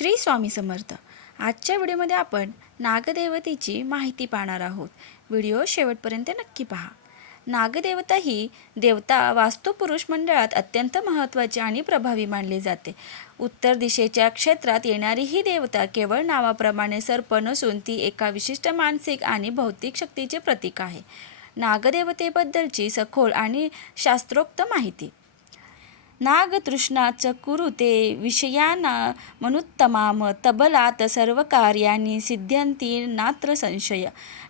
श्री स्वामी समर्थ। आजच्या व्हिडिओमध्ये आपण नागदेवतेची माहिती पाहणार आहोत। व्हिडिओ शेवटपर्यंत नक्की पहा। नागदेवता ही देवता वास्तुपुरुष मंडळात अत्यंत महत्त्वाची आणि प्रभावी मानली जाते। उत्तर दिशेच्या क्षेत्रात येणारी ही देवता केवळ नावाप्रमाणे सर्प नसून ती एका विशिष्ट मानसिक आणि भौतिक शक्तीचे प्रतीक आहे। नागदेवतेबद्दलची सखोल आणि शास्त्रोक्त माहिती। नागतृष्णा च कुरुते विषयाना मनुत्तमाम तबलात सर्व कार्यानी सिद्ध्यंती नात्र संशय।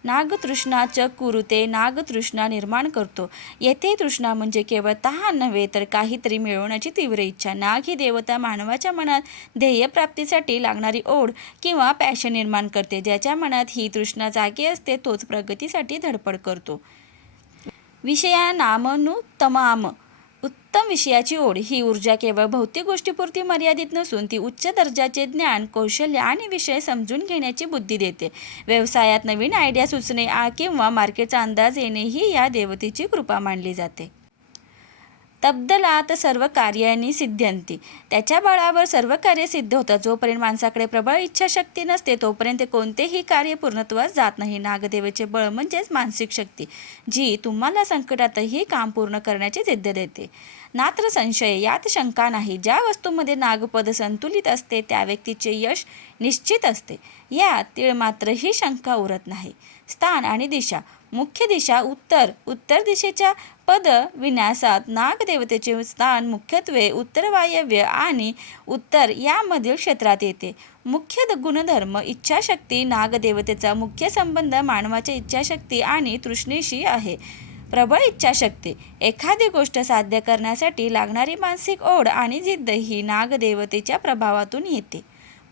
नागतृष्णा च कुरुते, नागतृष्णा निर्माण करतो। येथे तृष्णा म्हणजे केवळ तहान नव्हे तर काहीतरी मिळवण्याची तीव्र इच्छा। नाग ही देवता मानवाच्या मनात ध्येयप्राप्तीसाठी लागणारी ओढ किंवा पॅशन निर्माण करते। ज्याच्या मनात ही तृष्णा जागी असते तोच प्रगतीसाठी धडपड करतो। विषयानामनुत्तमाम, उत्तम विषयाची ओढ ही ऊर्जा केवळ भौतिक गोष्टीपुरती मर्यादित नसून ती उच्च दर्जाचे ज्ञान, कौशल्य आणि विषय समजून घेण्याची बुद्धी देते। व्यवसायात नवीन आयडिया सुचणे किंवा मार्केटचा अंदाज येणे ही या देवतेची कृपा मानली जाते। तबलात सर्व कार्यानी सिद्ध्यंती, त्याच्या बळावर सर्व कार्य सिद्ध होतात। जोपर्यंत माणसाकडे प्रबळ इच्छाशक्ती नसते तोपर्यंत कोणतेही कार्य पूर्णत्वास जात नाही। नागदेवतेचे बळ म्हणजेच मानसिक शक्ती, जी तुम्हाला संकटातही काम पूर्ण करण्याची जिद्द देते। नात्र संशय, यात शंका नाही। ज्या वस्तूमध्ये नागपद संतुलित असते त्या व्यक्तीचे यश निश्चित असते, यात तीळमात्रही शंका उरत नाही। स्थान आणि दिशा। मुख्य दिशा उत्तर, उत्तर दिशेच्या पद विन्यासात नागदेवतेचे स्थान मुख्यत्वे उत्तर वायव्य आणि उत्तर यामधील क्षेत्रात येते। मुख्य गुणधर्म, इच्छाशक्ती। नागदेवतेचा मुख्य संबंध मानवाच्या इच्छाशक्ती आणि तृष्णेशी आहे। प्रबळ इच्छाशक्ती, एखादी गोष्ट साध्य करण्यासाठी लागणारी मानसिक ओढ आणि जिद्द ही नागदेवतेच्या प्रभावातून येते।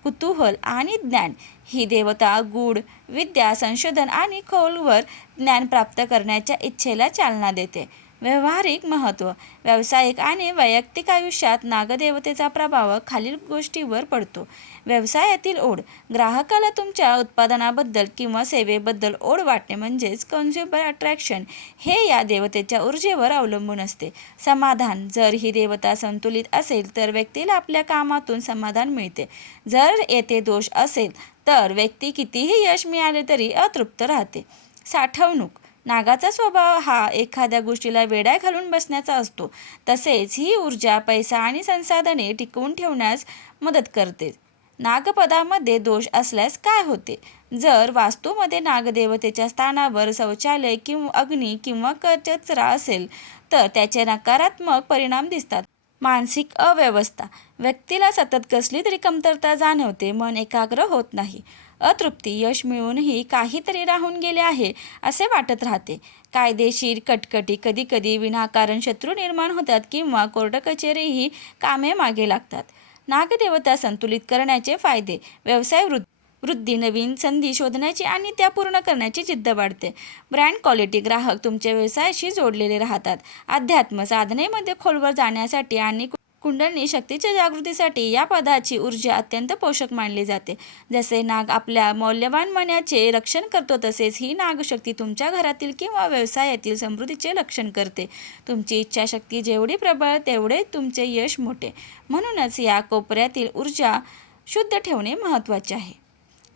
कुतूहल आणि ज्ञान, ही देवता गूढ विद्या, संशोधन आणि खोलवर ज्ञान प्राप्त करण्याच्या इच्छेला चालना देते। व्यावहारिक महत्त्व, व्यावसायिक आणि वैयक्तिक आयुष्यात नागदेवतेचा प्रभाव खालील गोष्टींवर पडतो। व्यवसायातील ओढ, ग्राहकाला तुमच्या उत्पादनाबद्दल किंवा सेवेबद्दल ओढ वाटणे म्हणजेच कन्झ्युमर अट्रॅक्शन हे या देवतेच्या ऊर्जेवर अवलंबून असते। समाधान, जर ही देवता संतुलित असेल तर व्यक्तीला आपल्या कामातून समाधान मिळते। जर येथे दोष असेल तर व्यक्ती कितीही यश मिळाले तरी अतृप्त राहते। साठवणूक, नागाचा स्वभाव हा एखाद्या गोष्टीला वेढा घालून बसण्याचा असतो, तसेच ही ऊर्जा पैसा आणि संसाधने टिकवून ठेवण्यास मदत करते। नागपदामध्ये दोष असल्यास काय होते? जर वास्तूमध्ये नागदेवतेच्या स्थानावर शौचालय किंवा अग्नी किंवा कचरा असेल तर त्याचे नकारात्मक परिणाम दिसतात। मानसिक अव्यवस्था, व्यक्तीला सतत कसली तरी कमतरता जाणवते, मन एकाग्र होत नाही। अतृप्ती, यश मिळूनही काहीतरी राहून गेले आहे असे वाटत राहते। कायदेशीर कटकटी, कधीकधी विनाकारण शत्रू निर्माण होतात किंवा कोर्ट कचेरीही कामे मागे लागतात। नागदेवता संतुलित करण्याचे फायदे, व्यवसाय वृद्धी, नवीन संधी शोधण्याची आणि त्या पूर्ण करण्याची जिद्द वाढते। ब्रँड क्वालिटी, ग्राहक तुमच्या व्यवसायाशी जोडलेले राहतात। अध्यात्म, साधनेमध्ये खोलवर जाण्यासाठी आणि कुंडलिनी शक्तीच्या जागृतीसाठी या पदाची ऊर्जा अत्यंत पोषक मानली जाते। जसे नाग आपल्या मौल्यवान मण्याचे रक्षण करतो तसेच ही नागशक्ती तुमच्या घरातील किंवा व्यवसायातील समृद्धीचे रक्षण करते। तुमची इच्छाशक्ती जेवढी प्रबळ तेवढे तुमचे यश मोठे, म्हणूनच या कोपऱ्यातील ऊर्जा शुद्ध ठेवणे महत्त्वाचे आहे।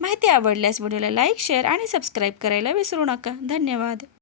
माहिती आवडल्यास व्हिडिओला लाईक, शेअर आणि सबस्क्राईब करायला विसरू नका। धन्यवाद।